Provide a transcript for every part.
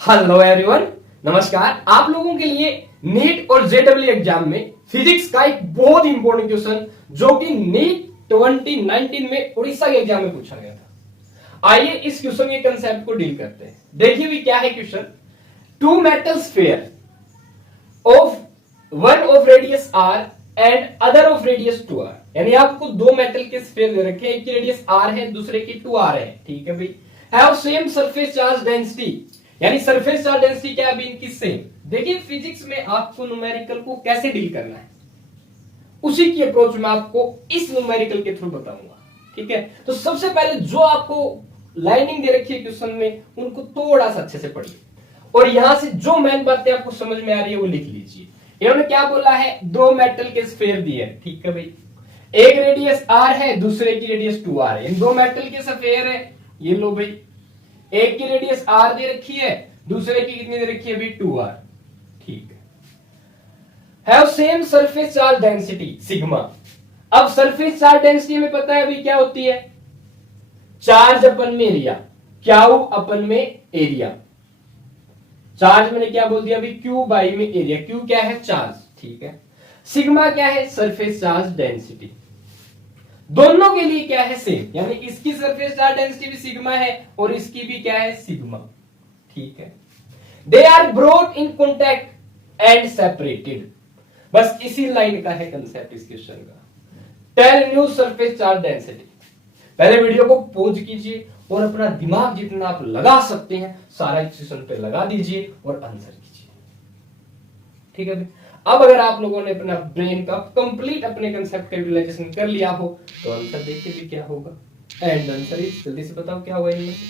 Hello everyone, नमस्कार। आप लोगों के लिए नीट और जेडब्ल्यू एग्जाम में फिजिक्स का एक बहुत इंपॉर्टेंट क्वेश्चन जो कि नीट 2019 में उड़ीसा के एग्जाम में पूछा गया था। आइए इस क्वेश्चन के कंसेप्ट को डील करते हैं। देखिए भी क्या है question. Two metal sphere of one of radius R and other of radius 2r, यानी आपको दो मेटल के स्फीयर दे रखे हैं, एक की रेडियस r है, दूसरे की 2r है। ठीक है भाई। Have same surface charge density, यानी सरफेस चार्ज डेंसिटी क्या है इनकी सेम। देखिए फिजिक्स में आपको न्यूमेरिकल को कैसे डील करना है उसी की अप्रोच में आपको इस न्यूमेरिकल के थ्रू बताऊंगा। ठीक है, तो सबसे पहले जो आपको लाइनिंग दे रखी है क्वेश्चन में उनको थोड़ा सा अच्छे से पढ़िए और यहां से जो मेन बातें आपको समझ में आ रही है वो लिख लीजिए। इन्होंने क्या बोला है, दो मेटल के स्फीयर दिए। ठीक है भाई, एक रेडियस r है, दूसरे की रेडियस 2r है। इन दो मेटल के स्फीयर है, ये लो भाई। एक की रेडियस r दे रखी है, दूसरे की कितनी दे रखी है भाई 2r। ठीक है। Have same surface charge density sigma. अब सरफेस चार्ज डेंसिटी में पता है अभी क्या होती है, चार्ज अपन में एरिया, क्यू अपन में एरिया। चार्ज मैंने क्या बोल दिया अभी, क्यू बाई में एरिया। क्यू क्या है, चार्ज। ठीक है। सिग्मा क्या है, सरफेस चार्ज डेंसिटी। दोनों के लिए क्या है, सेम, यानी इसकी सरफेस चार्ज डेंसिटी भी सिग्मा है और इसकी भी क्या है, सिग्मा। ठीक है। They are brought in contact and separated. बस इसी लाइन का है कंसेप्ट इस क्वेश्चन का। Tell new surface charge density. पहले वीडियो को पॉज कीजिए और अपना दिमाग जितना आप लगा सकते हैं सारा क्वेश्चन पे लगा दीजिए और आंसर कीजिए। ठीक है भाई। अब अगर आप लोगों ने अपना ब्रेन का कंप्लीट अपने कंसेप्ट का यूटिलाइजेशन कर लिया हो तो आंसर देखिए भी क्या होगा। एंड आंसर इज, जल्दी से बताओ क्या होगा इनमें से।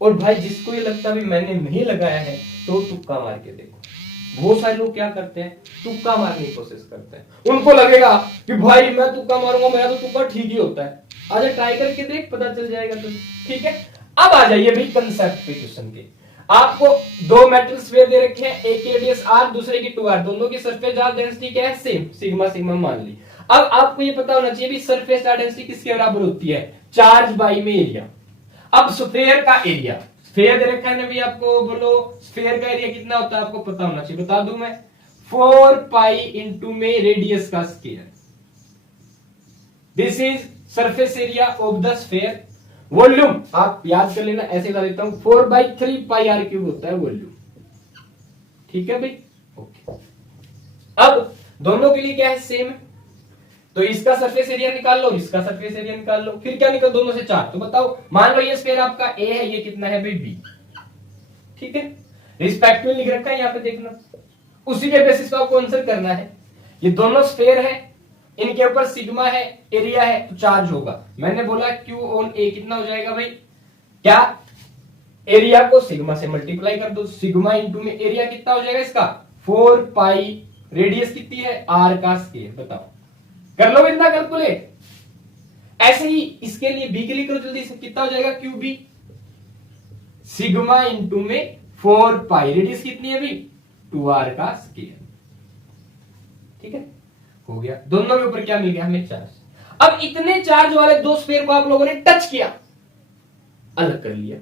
और भाई जिसको ये लगता है मैंने नहीं लगाया है तो तुक्का मार के देखो। बहुत सारे लोग क्या करते हैं, तुक्का मारने की कोशिश करते हैं। उनको लगेगा कि भाई मैं तुक्का मारूंगा, मेरा तो तुक्का ठीक ही होता है। आज ट्राई करके देख, पता चल जाएगा तुझे। ठीक है। अब आ जाइए भाई कंसेप्ट पे क्वेश्चन के। आपको दो मेटल स्फीयर दे रखे हैं, एक की रेडियस r, दूसरे की 2r। दोनों की सरफेस चार्ज डेंसिटी क्या है, सेम, सिग्मा सिग्मा मान ली। अब आपको ये पता होना चाहिए भी सरफेस चार्ज डेंसिटी किसके बराबर होती है, चार्ज बाई में एरिया। अब स्फीयर का एरिया, स्फीयर दे रखा है ना भी आपको, बोलो स्फीयर का एरिया कितना होता है आपको पता होना चाहिए। बता दूं मैं, 4 पाई इंटू में रेडियस का square. This is surface area of the sphere. Volume आप याद कर लेना, ऐसे ला देता हूं, 4/3 पाई r क्यूब होता है वॉल्यूम। ठीक है भाई, ओके। अब दोनों के लिए क्या है, सेम है, तो इसका सरफेस एरिया निकाल लो, इसका सरफेस एरिया निकाल लो, फिर क्या निकल, दोनों से 4। तो बताओ, मान लो ये स्फीयर आपका a है, ये कितना है भाई b। ठीक है, रिस्पेक्टिव लिख रखा है यहाँ पे, देखना उसी के बेसिस पे आपको आंसर करना है। ये दोनों स्फीयर है, इनके ऊपर सिग्मा है, एरिया है, तो चार्ज होगा। मैंने बोला Q ऑन A कितना हो जाएगा भाई, क्या एरिया को सिग्मा से मल्टीप्लाई कर दो, सिग्मा इंटू में एरिया कितना हो जाएगा इसका 4 पाई, रेडियस कितनी है r का स्क्वायर। बताओ, कर लो इतना कैलकुलेट। ऐसे ही इसके लिए b के लिए करो जल्दी से, कितना हो जाएगा QB, सिग्मा इंटू में 4 पाई, रेडियस कितनी है भाई 2r का स्क्वायर। ठीक है, हो गया। दोनों के ऊपर क्या मिल गया हमें, चार्ज। अब इतने चार्ज वाले दो स्फीयर को आप लोगों ने टच किया, अलग कर लिया,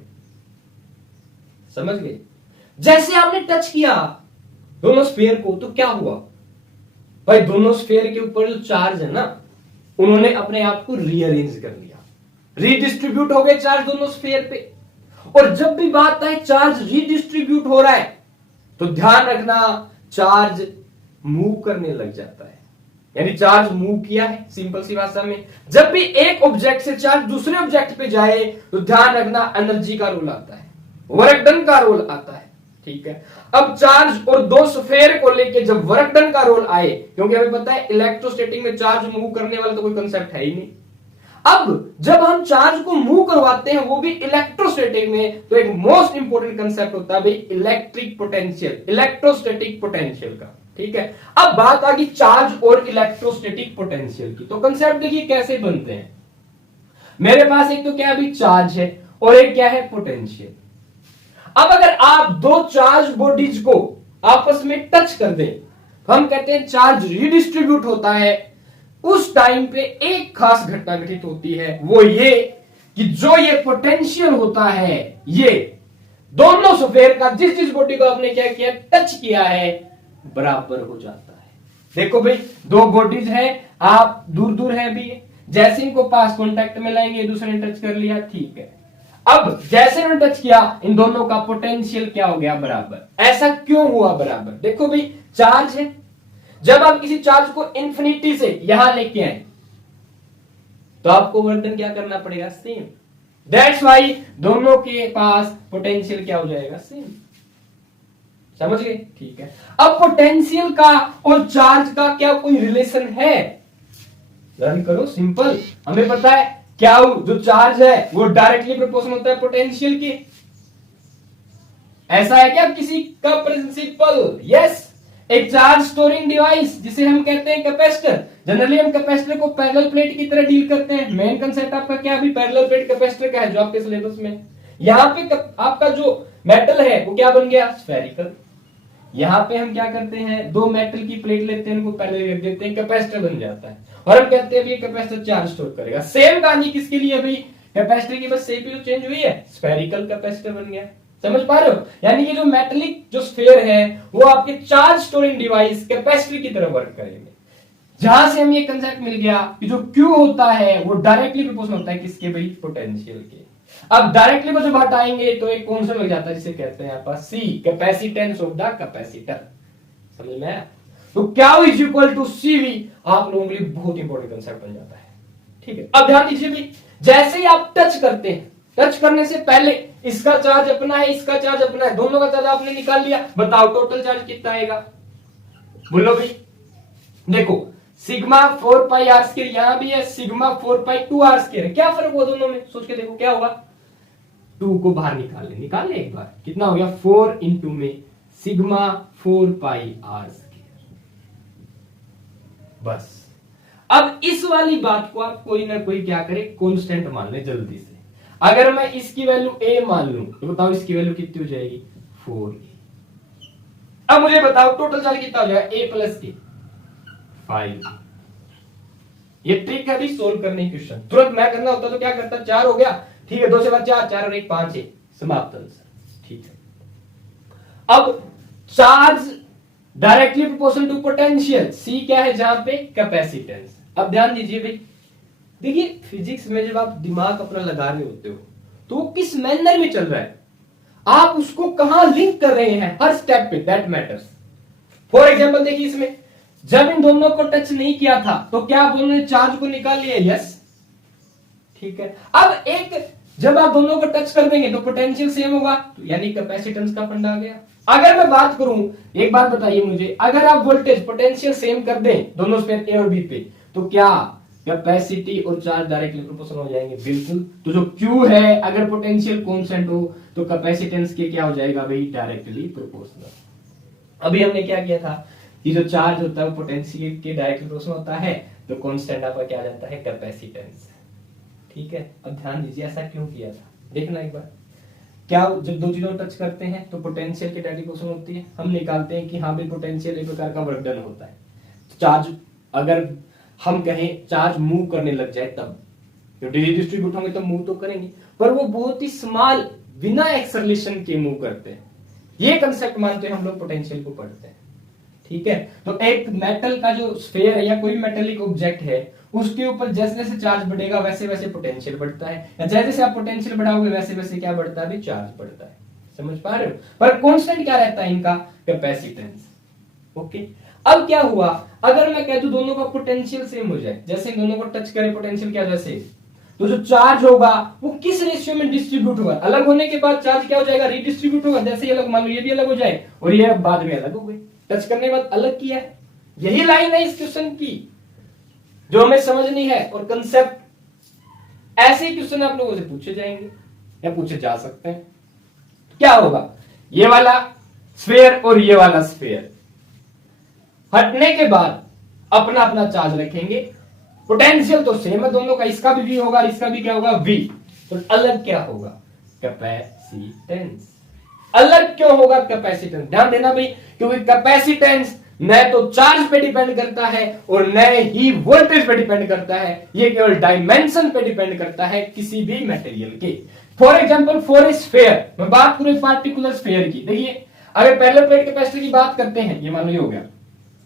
समझ गए। जैसे आपने टच किया दोनों स्फीयर को तो क्या हुआ भाई, दोनों स्फीयर के ऊपर जो चार्ज है ना उन्होंने अपने आप को रीअरेंज कर लिया, रीडिस्ट्रीब्यूट हो गए चार्ज दोनों स्फीयर पे। और जब भी बात आए चार्ज रीडिस्ट्रीब्यूट हो रहा है तो ध्यान रखना चार्ज मूव करने लग जाता है, यानी चार्ज मूव किया है। सिंपल सी भाषा में, जब भी एक ऑब्जेक्ट से चार्ज दूसरे ऑब्जेक्ट पे जाए तो ध्यान रखना एनर्जी का रोल आता है, वर्क डन का रोल आता है। ठीक है, अब चार्ज और दो स्फीयर को लेके जब वर्क डन का रोल आए, क्योंकि हमें पता है इलेक्ट्रोस्टैटिक में चार्ज मूव करने वाला तो कोई कंसेप्ट है ही नहीं। अब जब हम चार्ज को मूव करवाते हैं वो भी इलेक्ट्रोस्टैटिक में, तो एक मोस्ट इंपोर्टेंट कंसेप्ट होता है भाई इलेक्ट्रिक पोटेंशियल, इलेक्ट्रोस्टैटिक पोटेंशियल का। ठीक है, अब बात आ गई चार्ज और इलेक्ट्रोस्टैटिक पोटेंशियल की, तो कंसेप्ट देखिए कैसे बनते हैं। मेरे पास एक तो क्या अभी चार्ज है और एक क्या है, पोटेंशियल। अब अगर आप दो चार्ज बॉडीज को आपस में टच कर दें तो हम कहते हैं चार्ज रीडिस्ट्रीब्यूट होता है। उस टाइम पे एक खास घटना घटित होती है, वो ये कि जो ये पोटेंशियल होता है ये दोनों स्फीयर का जिस जिस बॉडी को आपने क्या किया, टच किया है, बराबर हो जाता है। देखो भाई, दो बॉडीज है, आप दूर दूर है अभी, जैसे इनको पास कांटेक्ट में लाएंगे, दूसरे ने टच कर लिया, ठीक है। अब जैसे इन्होंने टच किया, इन दोनों का पोटेंशियल क्या हो गया, बराबर। ऐसा क्यों हुआ बराबर? देखो भाई, चार्ज है, जब आप किसी चार्ज को इंफिनिटी से यहां लेके आए तो आपको वर्तन क्या करना पड़ेगा, सेम। दैट्स वाई दोनों के पास पोटेंशियल क्या हो जाएगा, सेम। समझ गए? ठीक है। अब पोटेंशियल का और चार्ज का क्या कोई रिलेशन है? लर्न करो, सिंपल। हमें पता है क्या, जो चार्ज है वो डायरेक्टली प्रोपोर्शनल होता है पोटेंशियल के। ऐसा है क्या किसी का प्रिंसिपल? यस। एक चार्ज स्टोरिंग डिवाइस जिसे हम कहते हैं कैपेसिटर, जनरली हम कैपेसिटर को पैरेलल प्लेट की तरह डील करते हैं। मेन कंसेप्ट आपका क्या अभी पैरेलल प्लेट कैपेसिटर का है, जो आपके सिलेबस में। यहां पे आपका जो मेटल है वो क्या बन गया, स्फेरिकल। यहां पे हम क्या करते हैं, दो मेटल की प्लेट लेते हैं, उनको पैरेलल रख देते हैं, कैपेसिटर बन जाता है, और हम कहते हैं ये कैपेसिटर चार्ज स्टोर करेगा। सेम कहानी किसके लिए भाई, कैपेसिटर की बस शेप ही तो चेंज हुई है, स्फेरिकल कैपेसिटर बन गया। समझ पा रहे हो? यानी कि जो मेटेलिक जो स्फीयर है वो आपके चार्ज स्टोरिंग डिवाइस कैपेसिटर की तरह वर्क करेंगे। जहां से हमें ये कंसेप्ट मिल गया कि जो Q होता है वो डायरेक्टली प्रोपोर्शनल होता है किसके भाई, पोटेंशियल के। अब डायरेक्टली को जब हटाएंगे तो एक कॉन्सेप्ट लग जाता है जिसे कहते हैं आपका C, capacitance of the capacitor. समझ में आया? तो Q is equal to CV आप लोगों के लिए बहुत इंपॉर्टेंट कंसेप्ट बन जाता है। ठीक है, अब ध्यान दीजिए भी, जैसे ही आप टच करते हैं, टच करने से पहले इसका चार्ज अपना है, इसका चार्ज अपना है, दोनों का चार्ज आपने निकाल लिया, बताओ टोटल चार्ज कितना आएगा, बोलो भाई। देखो, सिग्मा 4 पाई आर स्क्वायर यहां भी है, सिग्मा 4 पाई 2 आर स्क्वायर है, क्या फर्क हुआ दोनों में, सोच के देखो क्या होगा। 2 को बाहर निकाल ले एक बार, कितना हो गया, 4 इंटू में सिग्मा 4 पाई आर स्क्वायर। बस अब इस वाली बात को आप कोई ना कोई क्या करे, कांस्टेंट मान ले जल्दी से। अगर मैं इसकी वैल्यू a मान लूं तो बताओ इसकी वैल्यू कितनी हो जाएगी, 4a। अब मुझे बताओ टोटल चार्ज कितना हो जाएगा, a प्लस के 5। ये ट्रिक है भी सोल्व करने की क्वेश्चन, तुरंत मैं करना होता तो क्या करता, 4 हो गया, ठीक है, 2 से बाद 4, 4 और 1 5 है, समाप्त आंसर। ठीक है। अब charge directly proportional to potential, C क्या है जहां पे, कैपेसिटेंस। अब ध्यान दीजिए भाई, देखिए फिजिक्स में जब आप दिमाग अपना लगा रहे होते हो तो वो किस मैनर में चल रहा है, आप उसको कहां लिंक कर रहे हैं, हर स्टेप पे, दैट मैटर्स। फॉर एग्जांपल देखिए, इसमें जब इन दोनों को टच नहीं किया था तो क्या आप दोनों ने चार्ज को निकाल लिया, यस, ठीक है। अब एक जब आप दोनों को टच कर देंगे तो पोटेंशियल सेम होगा, तो यानी कैपेसिटेंस का फंडा आ गया। अगर मैं बात करूं, एक बात बताइए मुझे, अगर आप वोल्टेज पोटेंशियल सेम कर दें दोनों स्पेयर ए और बी पे, तो क्या कैपेसिटी और चार्ज डायरेक्टली प्रोपोर्शनल हो जाएंगे, बिल्कुल। तो जो Q है, अगर पोटेंशियल कांस्टेंट हो तो कैपेसिटेंस के क्या हो जाएगा भाई, डायरेक्टली प्रोपोर्शनल। अभी हमने क्या किया था कि जो चार्ज होता है वो पोटेंशियल के डायरेक्टली प्रोपोर्शनल होता है, तो कांस्टेंट आपका क्या आ जाता है, कैपेसिटेंस। ठीक है, अब ध्यान दीजिए ऐसा क्यों किया था, देखना एक बार। क्या जब दो चीजों टच करते हैं तो पोटेंशियल की डायरेक्टली प्रोपोर्शनल होती है, हम निकालते हैं कि हाँ भाई पोटेंशियल एक प्रकार का वर्क डन होता है। तो चार्ज, अगर हम कहें चार्ज मूव करने लग जाए तब, तो डिस्ट्रीब्यूट होंगे तब मूव तो करेंगे, पर वो बहुत ही स्मॉल, बिना एक्सेलरेशन के मूव करते हैं। ये कंसेप्ट मानते हैं हम लोग, पोटेंशियल को पढ़ते हैं। ठीक है, तो एक मेटल का जो स्फीयर है या कोई मेटेलिक ऑब्जेक्ट है, उसके ऊपर जैसे जैसे चार्ज बढ़ेगा वैसे वैसे पोटेंशियल बढ़ता है, या जैसे जैसे आप पोटेंशियल बढ़ाओगे वैसे वैसे क्या बढ़ता है, चार्ज बढ़ता है। समझ पा रहे हो? पर कांस्टेंट क्या रहता है इनका, कैपेसिटेंस। ओके, अब क्या हुआ, अगर मैं कह दूं दोनों का पोटेंशियल सेम हो जाए, जैसे इन दोनों को टच करे पोटेंशियल क्या जैसे, तो जो चार्ज होगा वो किस रेशियो में डिस्ट्रीब्यूट होगा, अलग होने के बाद चार्ज क्या हो जाएगा, रीडिस्ट्रीब्यूट होगा। जैसे ये अलग, मान लो ये भी अलग हो जाए और ये बाद में अलग हो गए, टच करने के बाद अलग किया है। यही लाइन है इस क्वेश्चन की जो हमें समझनी है, और कंसेप्ट ऐसे ही क्वेश्चन आप लोगों से पूछे जाएंगे या पूछे जा सकते हैं। क्या होगा, ये वाला स्फीयर और ये वाला स्फीयर हटने के बाद अपना अपना चार्ज रखेंगे, पोटेंशियल तो सेम है दोनों का, इसका भी V होगा, इसका भी क्या होगा, V। तो अलग क्या होगा, कैपेसिटेंस। अलग क्यों होगा कैपेसिटेंस, ध्यान देना भाई, क्योंकि कैपेसिटेंस न तो चार्ज पे डिपेंड करता है और न ही वोल्टेज पे डिपेंड करता है, ये केवल डायमेंशन पे डिपेंड करता है किसी भी मटेरियल के। For example for a sphere, मैं बात करूं पार्टिकुलर स्फेयर की। देखिए अगर पैरेलल प्लेट कैपेसिटर की बात करते हैं, ये मान लो ये हो गया,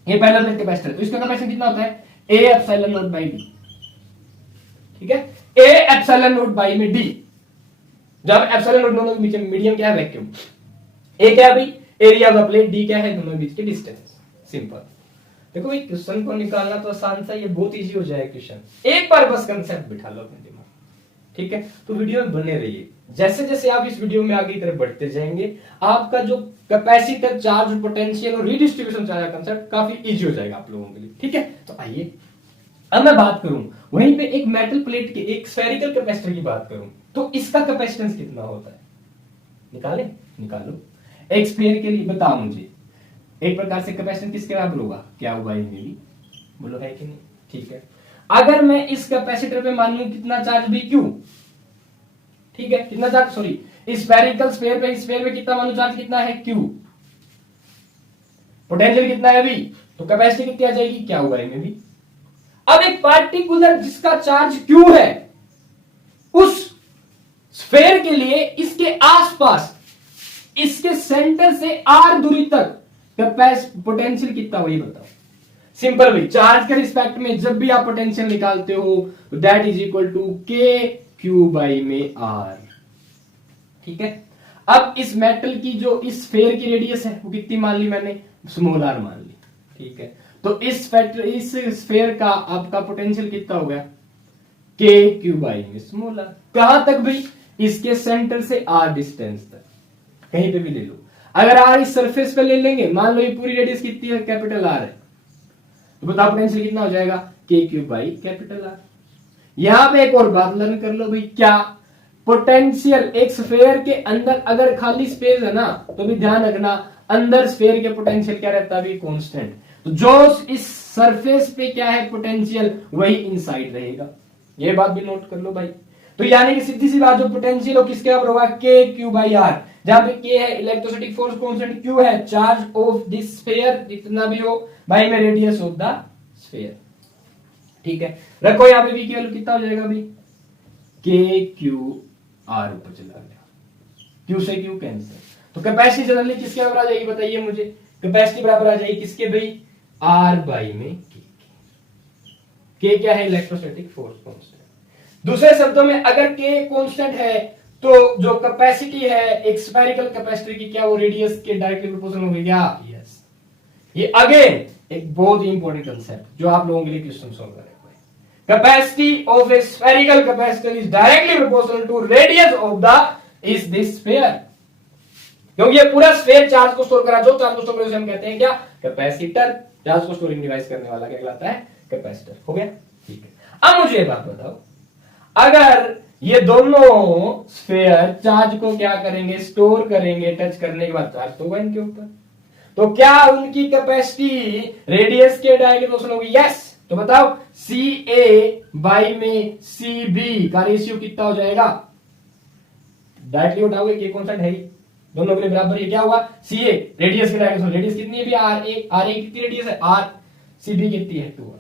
ये पैरेलल प्लेट कैपेसिटर, तो इसका कैपेसिटेंस कितना होता है A epsilon not by D. ठीक है, ए एप्सिलॉन नॉट बाई में डी, जब एप्सिलॉन नॉट दोनों के बीच में मीडियम क्या है वैक्यूम, ए क्या है अभी area of the plate, D क्या है दोनों के बीच की डिस्टेंस। सिंपल। देखो भाई क्वेश्चन को निकालना तो आसान सा, ये बहुत इजी हो जाएगा क्वेश्चन, एक बार बस कंसेप्ट बिठा लो अपने दिमाग। ठीक है, तो वीडियो में बने रहिए, जैसे जैसे आप इस वीडियो में आगे की तरफ बढ़ते जाएंगे आपका जो कैपेसिटर, चार्ज, पोटेंशियल और रीडिस्ट्रीब्यूशन का कंसेप्ट काफी इजी हो जाएगा आप लोगों के लिए। ठीक है, तो आइए अब मैं बात करूं वहीं पे एक मेटल प्लेट के, एक स्फेरिकल कैपेसिटर की बात करूं, तो इसका कैपेसिटेंस कितना होता है, निकाले, निकालो। एक स्फेयर के लिए बताओ मुझे, एक प्रकार से कैपेसिटेंस किसके बराबर होगा, क्या होगा इनमें, बोलो है कि नहीं। ठीक है, अगर मैं इस कैपेसिटर पे मान लूं कितना चार्ज भी क्यू, ठीक है, कितना चार्ज, सॉरी स्फेरिकल स्फेयर पे, स्फेयर पे कितना मान लो चार्ज कितना है क्यू, पोटेंशियल कितना है भी, तो कैपेसिटी कितनी आ जाएगी, क्या होगा इनमें भी। अब एक पार्टिकुलर जिसका चार्ज क्यू है, उस स्फेयर के लिए इसके आसपास, इसके सेंटर से आर दूरी तक पोटेंशियल कितना हो, ये बताओ। सिंपल भाई, चार्ज के रिस्पेक्ट में जब भी आप पोटेंशियल निकालते हो दैट इज इक्वल टू के क्यू बाई में आर। ठीक है, अब इस मेटल की जो इस स्फेयर की रेडियस है वो कितनी मान ली मैंने, स्मॉल आर मान ली। ठीक है, तो इस स्फेयर का आपका पोटेंशियल कितना हो गया, के क्यू बाई में स्मॉल आर। कहां तक भाई, इसके सेंटर से आर डिस्टेंस तक, कहीं पे भी ले लो। अगर आर इस सरफेस पे ले लेंगे, मान लो ये पूरी रेडियस कितनी है, कैपिटल आर है, तो बताओ पोटेंशियल कितना हो जाएगा, के क्यू बाई कैपिटल आर। यहां पे एक और बात लर्न कर लो भाई, क्या पोटेंशियल एक स्फेयर के अंदर अगर खाली स्पेस है ना, तो भी ध्यान रखना अंदर स्फेयर के पोटेंशियल क्या रहता है, कांस्टेंट। तो जो इस सरफेस पे क्या है पोटेंशियल, वही इनसाइड रहेगा, ये बात भी नोट कर लो भाई। तो यानी कि सीधी सी बात, जो पोटेंशियल हो किसके बराबर होगा, के क्यू बाई आर, जहां पे के है इलेक्ट्रोस्टैटिक फोर्स कांस्टेंट, क्यू है चार्ज ऑफ दिस स्फीयर, जितना भी हो भाई में रेडियस ऑफ द स्फीयर। ठीक है, रखो यहां पे v की वैल्यू कितना हो जाएगा भाई, के क्यू आर ऊपर चला गया, क्यू से क्यू कैंसिल, तो कैपेसिटी जनरली किसके बराबर आ जाएगी बताइए मुझे, कैपेसिटी बराबर आ जाएगी किसके भाई, आर बाई में के क्या है इलेक्ट्रोस्टैटिक फोर्स कांस्टेंट। दूसरे शब्दों में अगर के कांस्टेंट है तो जो कैपेसिटी है एक स्फेरिकल कैपेसिटर की, क्या वो रेडियस के डायरेक्टली प्रोपोर्शनल हो गया, यस। ये अगेन एक बहुत ही इंपॉर्टेंट कंसेप्ट जो आप लोगों के लिए क्वेश्चन सॉल्व करेगा। Capacity of a spherical capacitor is directly proportional to radius of the is this sphere, क्योंकि ये पूरा स्फीयर चार्ज को स्टोर करा, जो चार्ज को स्टोर करे उसे हम कहते हैं क्या, कैपेसिटर। चार्ज को स्टोरिंग डिवाइस करने वाला क्या कहलाता है, कैपेसिटर। हो गया, ठीक है। अब मुझे ये बात बताओ, अगर ये दोनों स्फीयर चार्ज को क्या करेंगे, स्टोर करेंगे, टच करने के बाद चार्ज तो होगा इनके ऊपर, तो क्या उनकी कैपेसिटी रेडियस के डायरेक्टली प्रोपोर्शनल होगी, यस। तो बताओ सी ए बाई में सी बी का रेशियो कितना हो जाएगा, डायरेक्टली उठाओगे, के कांस्टेंट है ही, दोनों के लिए बराबर, ये क्या हुआ, सी ए रेडियस के डायरेक्टली, रेडियस कितनी है भी, आर ए, आर ए कितनी रेडियस है, आर, सी बी कितनी है 2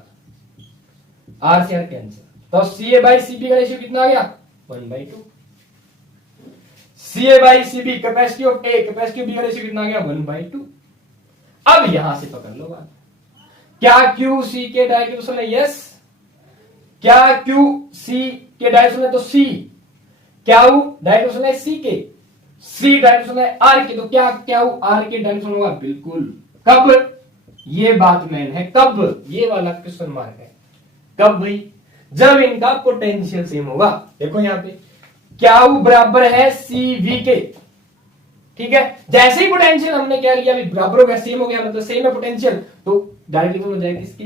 आर से आर कैंसिल, तो C A by C B का रेशियो कितना आ गया, 1/2। C A by C B capacity of A, capacity of B का रेशियो कितना आ गया, 1/2। अब यहां से पकड़ लो बात, क्या क्यू सी के डायरेक्शन है, यस। क्या क्यू सी के डायरेक्शन है, तो सी, क्या डायरेक्शन है सी के, सी डायरेक्शन है आर के, तो क्या क्या आर के डायरेक्शन होगा, बिल्कुल। कब, ये बात मैन है, कब, ये वाला क्वेश्चन मार्क है, कब भाई, जब इनका पोटेंशियल सेम होगा। देखो यहां पे क्या बराबर है सी वी के, ठीक है, जैसे ही पोटेंशियल हमने क्या लिया, बराबर हो गया, सेम हो गया, मतलब सेम है पोटेंशियल, तो डायरेक्टली हो जाएगा किसकी,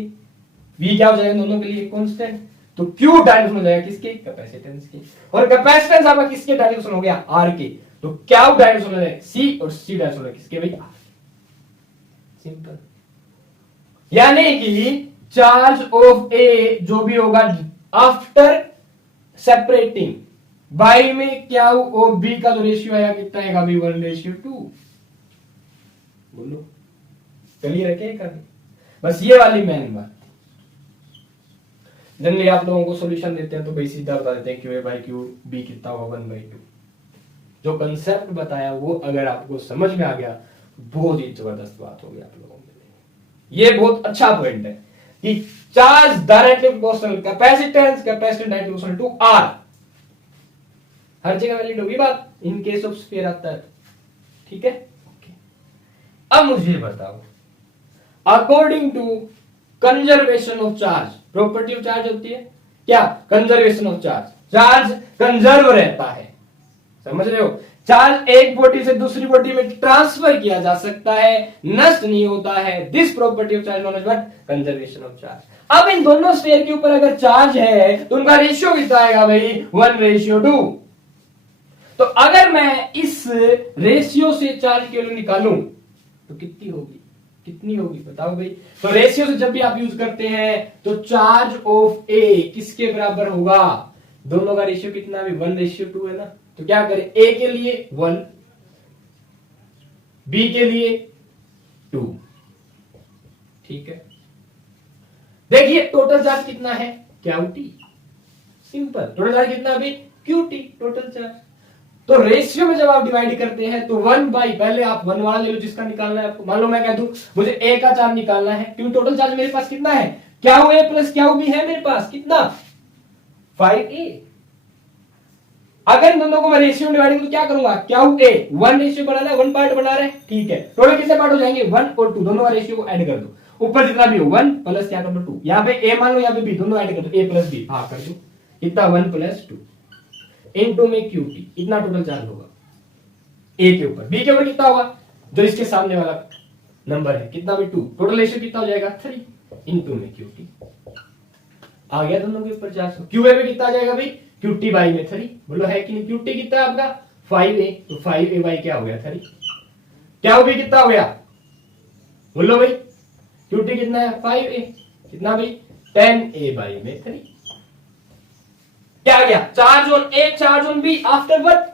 V क्या हो जाएगा दोनों के लिए कांस्टेंट, तो Q डायरेक्शन हो जाएगा किसके, कैपेसिटेंस की, और कैपेसिटेंस आपका किसके डायरेक्शन हो गया, R के, तो क्या डायरेक्शन हो जाएगा C, और C डायरेक्शन हो किसके भाई, R। सिंपल, यानी कि चार्ज ऑफ A जो भी होगा आफ्टर सेपरेटिंग बाई में क्या ऑफ B का जो रेशियो आएगा कितना आएगा भी, 1/2। बोलो क्लियर है क्या, बस ये वाली मैन बात। जनरली आप लोगों को सॉल्यूशन देते हैं तो भाई सीधा बता देते हैं Q A by Q B कितना होगा, 1/2। जो कंसेप्ट बताया वो अगर आपको समझ में आ गया, बहुत ही जबरदस्त बात होगी आप लोगों के लिए। ये बहुत अच्छा पॉइंट है कि charge directly proportional capacitance directly proportional to R, हर जगह वैलिड होगी बात, इन केस ऑफ स्फीयर आता है। ठीक है, अब मुझे बताओ, according to conservation of charge, property of charge होती है क्या, conservation of charge, charge conserve रहता है, समझ रहे हो, चार्ज एक बॉडी से दूसरी बॉडी में ट्रांसफर किया जा सकता है, नष्ट नहीं होता है, this property of charge known as what, conservation of charge. अब इन दोनों स्फीयर के ऊपर अगर चार्ज है तो उनका रेशियो कितना आएगा भाई, 1:2। तो अगर मैं इस रेशियो से चार्ज की वैल्यू निकालूं तो कितनी होगी बताओ भाई। तो रेशियो से जब भी आप यूज करते हैं तो चार्ज ऑफ ए किसके बराबर होगा, दोनों का रेशियो कितना है, 1:2 है ना। तो क्या करें, ए के लिए 1, बी के लिए 2। ठीक है, देखिए टोटल चार्ज कितना है, क्यूटी, सिंपल, टोटल चार्ज कितना है क्यूटी, टोटल चार्ज। तो रेशियो में जब आप डिवाइड करते हैं तो 1 बाई, पहले आप 1 वाला ले लो जिसका निकालना है आपको। मान लो मैं कह दूं मुझे ए का चार्ज निकालना है, क्योंकि टोटल चार्ज मेरे पास कितना है, Q A plus Q B है मेरे पास, कितना 5a। अगर इन दोनों को मैं रेशियो में डिवाइड करूं तो क्या करूंगा, क्यू ए 1 रेशियो बना रहा है, 1 पार्ट बना रहा है, ठीक है, टोटल कितने पार्ट हो जाएंगे, 1 और 2, दोनों का रेशियो को ऐड कर दो, ऊपर जितना भी हो 1 प्लस क्या कर दो 2, यहां पे ए मान लो, यहां पे बी, दोनों ऐड कर दो, ए प्लस बी भाग कर दो, कितना 1 प्लस 2 इनटू में क्यूटी, इतना टोटल चार्ज होगा ए के ऊपर। बी के ऊपर कितना होगा, जो इसके सामने वाला नंबर है, कितना भी 2, टोटल रेशियो कितना हो जाएगा 3 इनटू में क्यूटी। आ गया दोनों के ऊपर चार्ज। क्यूए में कितना आ जाएगा भाई, क्यूटी बाई में 3, बोलो है कि नहीं, क्यूटी कितना है आपका 5a, तो 5a बाई क्या हो गया 3, क्या हो भी कितना हो गया, बोलो भाई, क्यूटी कितना है 5a, कितना भाई 10a बाई में 3। क्या आ गया, charge on A charge on B after what,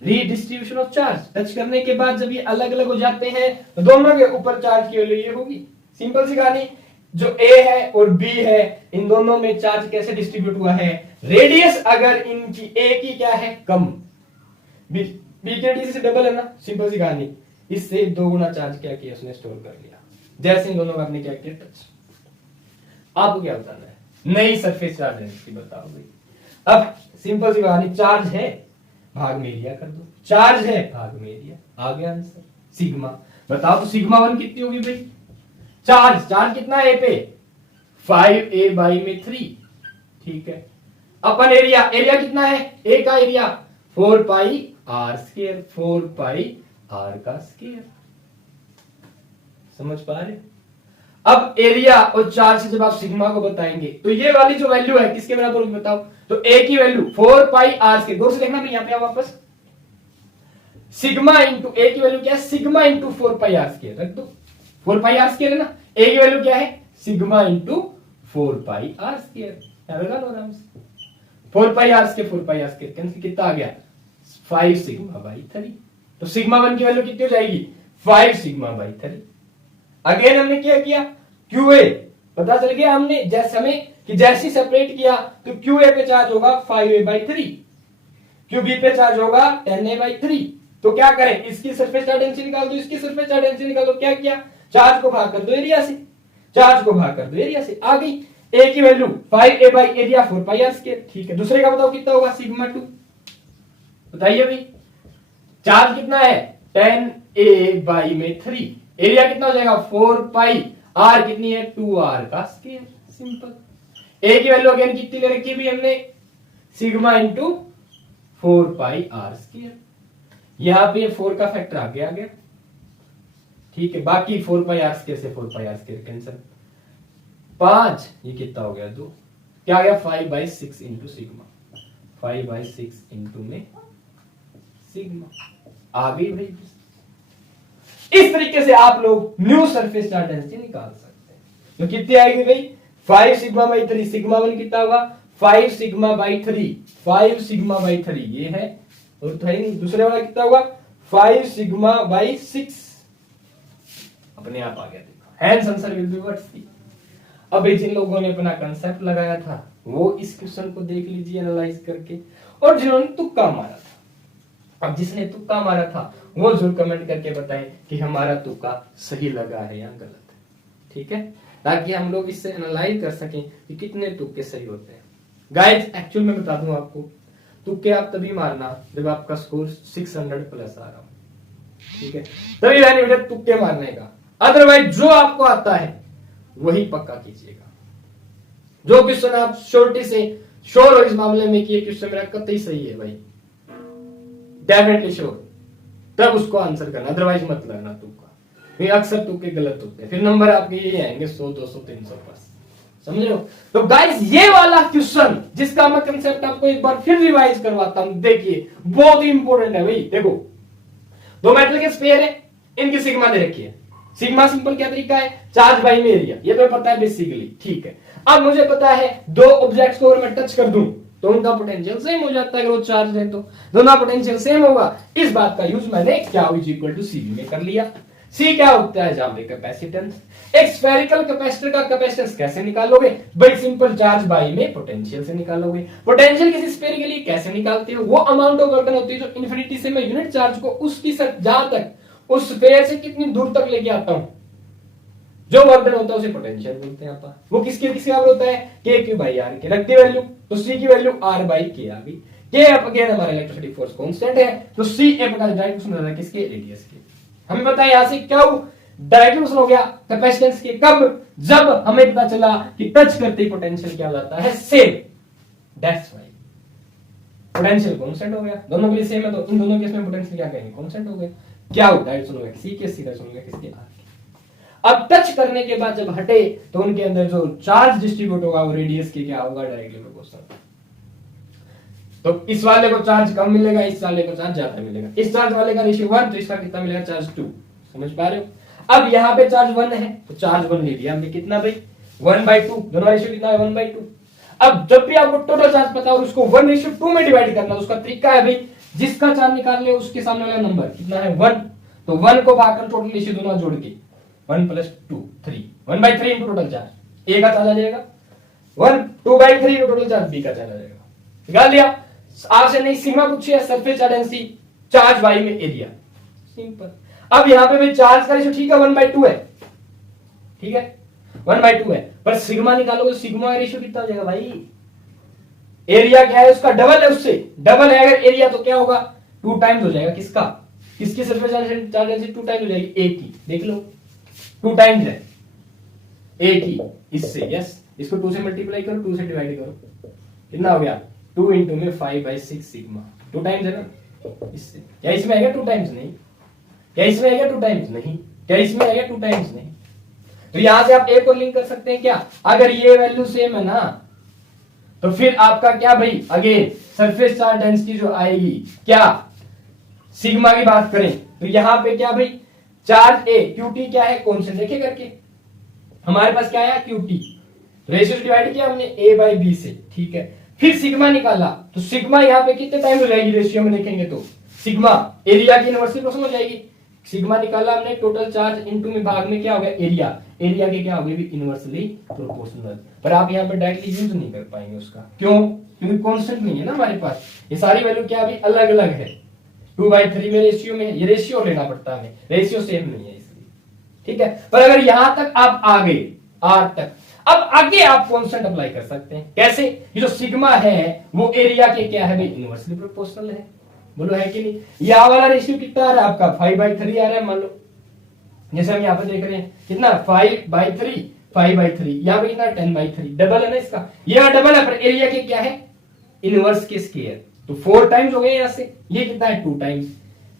redistribution of charge. Touch करने के बाद जब ये अलग अलग हो जाते हैं तो दोनों के ऊपर चार्ज की वैल्यू ये होगी। सिंपल सी कहानी, जो ए है और बी है इन दोनों में चार्ज कैसे डिस्ट्रीब्यूट हुआ है, रेडियस अगर इनकी ए की क्या है कम, बी के डी से डबल है ना, सिंपल सी कहानी, इससे 2 गुना चार्ज क्या किया उसने, स्टोर कर लिया। जैसे इन दोनों का आपने क्या किया, टच। आपको क्या बताना है, नई सरफेस चार्ज डेंसिटी बताओ भाई। अब सिंपल सी कहानी, चार्ज है भाग में एरिया कर दो, चार्ज है भाग में एरिया, आ गया आंसर सिग्मा। बताओ तो सिग्मा 1 कितनी होगी भाई, चार्ज कितना है ए पे 5a बाई में 3, ठीक है, अपन एरिया कितना है, ए का area 4 pi R square, 4 pi R का स्क्वायर, समझ पा रहे। अब एरिया और चार्ज से जब आप सिग्मा को बताएंगे तो ये वाली जो वैल्यू है किसके बराबर होगी बताओ, तो ए की वैल्यू 4 पाई आर स्क्वायर, गौर से देखना भाई, यहां पे आप वापस सिग्मा इंटू ए की वैल्यू क्या है, sigma into 4 pi R square रख दो, 4 पाई आर स्क्वायर है ना, ए की वैल्यू क्या है, sigma into 4 pi R square, लगा लो आराम से, 4 pi R square 4 pi R square cancel, कितना आ गया 5 सिग्मा बाई 3। तो सिग्मा 1 की वैल्यू कितनी हो जाएगी 5 सिग्मा बाई 3। अगेन हमने क्या किया, क्यूए पता चल गया हमने, जैसे हमें कि जैसे सेपरेट किया तो क्यूए पे चार्ज होगा 5a बाई 3, क्यूबी पे चार्ज होगा 10a बाई 3। तो क्या करें, इसकी सरफेस चार्ज डेंसिटी निकाल दो, इसकी सरफेस चार्ज डेंसिटी निकाल दो, क्या किया, चार्ज को भाग कर दो एरिया से, चार्ज को भाग कर दो एरिया से, आ गई ए की value 5a by area 4 pi R square, ठीक है। दूसरे का बताओ कितना होगा, सिग्मा 2, बताइए भाई, चार्ज कितना है 10a बाई में 3, एरिया कितना हो जाएगा 4 पाई, आर कितनी है 2r का स्क्वायर, सिंपल। ए की वैल्यू अगेन कितनी ले रखी भी हमने, sigma into 4 pi R square, यहां पे 4 का फैक्टर आ गया, ठीक है, बाकी 4 पाई आर स्क्वायर से 4 पाई आर स्क्वायर कैंसिल, 5 ये कितना हो गया 2, क्या आ गया 5/6 इंटू सिग्मा, 5/6 इंटू में सिग्मा, आ गई भाई। इस तरीके से आप लोग न्यू सरफेस चार्ज डेंसिटी निकाल सकते हैं। तो कितनी आएगी भाई 5 सिग्मा बाई 3, सिग्मा 1 कितना होगा 5 सिग्मा बाई 3, 5 सिग्मा बाई 3 ये है, और दूसरे वाला कितना होगा 5 सिग्मा बाई 6, अपने आप आ गया, देखो hence answer will be what C. अब जिन लोगों ने अपना कंसेप्ट लगाया था वो इस क्वेश्चन को देख लीजिए एनालाइज करके, और जिन्होंने तुक्का मारा था अब जिसने तुक्का मारा था वो जरूर कमेंट करके बताएं कि हमारा तुक्का सही लगा है या गलत है, ठीक है, ताकि हम लोग इससे एनालाइज कर सकें कि कितने तुक्के सही होते हैं। गाइस एक्चुअल में बता दूं आपको, तुक्के आप तभी मारना जब आपका स्कोर 600 प्लस आ रहा हो, ठीक है, तभी बेनिफिट तुक्के मारने का। अदरवाइज जो आपको आता है वही पक्का कीजिएगा। जो क्वेश्चन आप श्योरिटी से श्योर हो इस मामले में कि ये क्वेश्चन मेरा कतई सही है भाई, डेफिनेटली श्योर, तब उसको आंसर करना, अदरवाइज मत लगना तुक्का। अक्सर तुक्के गलत होते हैं, फिर नंबर आपके ये आएंगे 100 200 300 पास, समझ रहे हो। तो गाइस ये वाला क्वेश्चन जिसका मैं कंसेप्ट आपको एक बार फिर रिवाइज करवाता हूं, देखिए बहुत ही इंपॉर्टेंट है भाई। देखो दो मेटल के स्फीयर है, इनकी सिग्मा दे रखी है। सिग्मा सिंपल क्या तरीका है, चार्ज बाई में एरिया, ये तो पता है बेसिकली, ठीक है। अब मुझे पता है दो ऑब्जेक्ट्स को अगर मैं टच कर दूं तो उनका पोटेंशियल सेम हो जाता है, अगर वो चार्ज है तो दोनों पोटेंशियल सेम होगा। इस बात का यूज मैंने क्या इज इक्वल टू सीवी में कर लिया। सी क्या होता है, जहां पे कैपेसिटेंस। एक स्फेरिकल कैपेसिटर का कैपेसिटेंस कैसे निकालोगे भाई, सिंपल चार्ज बाई में पोटेंशियल से निकालोगे। पोटेंशियल किसी स्फीयर के लिए कैसे निकालते हो, वो अमाउंट ऑफ वर्क होती है जो इन्फिनिटी से मैं यूनिट चार्ज को उसकी जहां तक उस स्फीयर से कितनी दूर तक लेके आता हूं, जो वर्क डन होता है उसे पोटेंशियल बोलते हैं आप। वो किसके बराबर होता है, के क्यू बाई आर के। रखती वैल्यू तो सी की वैल्यू आर बाई के आ गई। के अगेन हमारा इलेक्ट्रिसिटी फोर्स कांस्टेंट है, तो सी ए का डायरेक्ट क्वेश्चन होता है किसके, रेडियस के। हमें पता है यहां से क्या डायरेक्ट क्वेश्चन हो गया कैपेसिटेंस के, कब, जब हमें पता चला कि टच करते ही पोटेंशियल क्या होता है, same. That's why potential constant हो गया, दोनों के लिए सेम है, तो इन दोनों केस में पोटेंशियल क्या कहेंगे, कांस्टेंट हो गया। क्या होता है सुनोगे, सी के सीधा सुनोगे किसके, आर के। अब टच करने के बाद जब हटे तो उनके अंदर जो चार्ज डिस्ट्रीब्यूट होगा वो रेडियस के क्या होगा, डायरेक्टली प्रोपोर्शनल। तो इस वाले को चार्ज कम मिलेगा, इस वाले को चार्ज ज्यादा मिलेगा। इस चार्ज वाले का रेशियो 1 तो इसका कितना मिलेगा, चार्ज 2। समझ पा रहे हो। अब यहाँ पे चार्ज 1 है तो चार्ज 1 ले लिया हमने, कितना भाई 1/2, दोनों रेशियो कितना है 1/2। अब जब भी आपको टोटल चार्ज पता है और उसको 1:2 में डिवाइड करना, तो उसका तरीका है भाई जिसका चार्ज निकाल ले उसके सामने वाला नंबर कितना है 1, तो 1 को भागकर टोटल रेशियो दोनों जोड़ के 1 + 2 3, 1/3 इंटू टोटल चार्ज, ए का चार्ज आ जाएगा 1, 2/3 इंटू टोटल चार्ज बी का चार्ज आ जाएगा। निकाल लिया। आपसे नहीं सिग्मा पूछी है, surface charge density, charge by में एरिया, सिंपल। अब यहां पे भी चार्ज का रेशियो ठीक है 1/2 है, ठीक है 1/2 है, पर सिग्मा निकालोगे सिग्मा का रेशियो कितना हो जाएगा भाई, एरिया क्या है उसका डबल है, उससे डबल है अगर एरिया तो क्या होगा 2 टाइम्स हो जाएगा, किसका, किसकी सरफेस चार्ज डेंसिटी 2 टाइम्स हो जाएगी, ए की। देख लो 2 टाइम्स है ए की इससे, यस, इसको 2 से मल्टीप्लाई करो, 2 से डिवाइड करो, कितना हो गया 2 इंटू में 5/6 सिग्मा, 2 टाइम्स है ना इससे। क्या इसमें आएगा 2 टाइम्स, नहीं। क्या इसमें आएगा 2 टाइम्स, नहीं। क्या इसमें आएगा 2 टाइम्स, नहीं। तो यहां से आप ए को लिंक कर सकते हैं क्या, अगर ये वैल्यू सेम है ना तो फिर आपका क्या भाई, अगेन सरफेस चार्ज डेंसिटी जो आएगी, क्या सिग्मा की बात करें तो यहां पे क्या भाई चार्ज ए, क्यूटी क्या है कांस्टेंट, देखे करके हमारे पास क्या है क्यूटी, रेशियो से डिवाइड किया हमने ए बाई बी से, ठीक है। फिर सिग्मा निकाला तो सिग्मा यहाँ पे कितने टाइम हो जाएगी रेशियो में देखेंगे तो सिग्मा एरिया की इनवर्सली प्रोपोर्शनल हो जाएगी। सिग्मा निकाला हमने, टोटल चार्ज इनटू में भाग में क्या हो गया एरिया, एरिया के क्या हो गई इनवर्सली प्रोपोर्शनल। पर आप यहाँ पे डायरेक्टली यूज नहीं कर पाएंगे उसका, क्यों, क्योंकि कांस्टेंट नहीं है ना हमारे पास, ये सारी वैल्यू क्या अभी अलग अलग है, 2/3 में रेशियो में, ये रेशियो लेना पड़ता है, रेशियो सेम नहीं है इसलिए, ठीक है। पर अगर यहां तक आप आ गए आर तक, अब आगे आप कांस्टेंट अप्लाई कर सकते हैं, कैसे, ये जो सिग्मा है वो एरिया के क्या है भाई इनवर्सली प्रोपोर्शनल है, बोलो है कि नहीं। यह वाला रेशियो कितना आ रहा है आपका 5/3 आ रहा है, मान लो जैसे हम यहाँ पे देख रहे हैं कितना 5/3, 5/3, यहाँ पे कितना 10/3, डबल है ना इसका, यह डबल है पर एरिया के क्या है इनवर्स के स्क्वायर, तो 4 टाइम्स हो गए यहाँ से, ये कितना है 2 टाइम्स,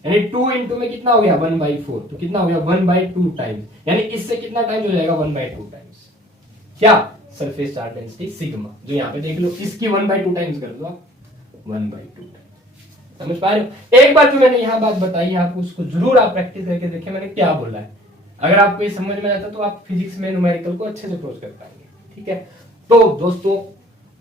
यानी 2 इंटू में कितना हो गया 1/4, तो कितना हो गया 1/2 टाइम्स, यानी इससे कितना टाइम्स हो जाएगा 1/2 टाइम्स, क्या सरफेस चार्ज डेंसिटी सिग्मा, जो यहाँ पे देख लो इसकी 1/2 टाइम्स कर दो आप 1/2 टाइम्स। समझ पा रहे हो। एक बार जो मैंने यहाँ बात बताई आपको उसको जरूर आप प्रैक्टिस करके देखें मैंने क्या बोला है, अगर आपको ये समझ में आता तो आप फिजिक्स में न्यूमेरिकल को अच्छे से अप्रोच कर पाएंगे, ठीक है। तो दोस्तों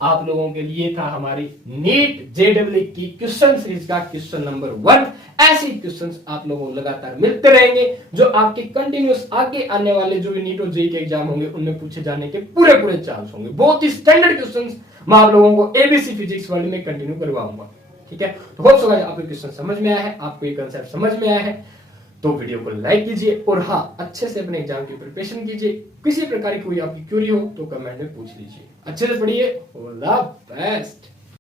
आप लोगों के लिए था हमारी नीट जेडब्ल्यू की क्वेश्चन सीरीज का क्वेश्चन नंबर 1। ऐसे क्वेश्चंस आप लोगों को लगातार मिलते रहेंगे जो आपके कंटिन्यूस आगे आने वाले जो भी नीट और जेईई के एग्जाम होंगे उनमें पूछे जाने के पूरे पूरे चांस होंगे। बहुत ही स्टैंडर्ड क्वेश्चंस मैं आप लोगों को एबीसी फिजिक्स वर्ल्ड में कंटिन्यू करवाऊंगा, ठीक है, तो होप सो गाइस आपको क्वेश्चन समझ में आया है, आपको ये कंसेप्ट समझ में आया है, तो वीडियो को लाइक कीजिए और हाँ, अच्छे से अपने एग्जाम की प्रिपरेशन कीजिए। किसी प्रकार की कोई आपकी क्यूरी हो तो कमेंट में पूछ लीजिए। अच्छे से पढ़िए, ऑल द बेस्ट।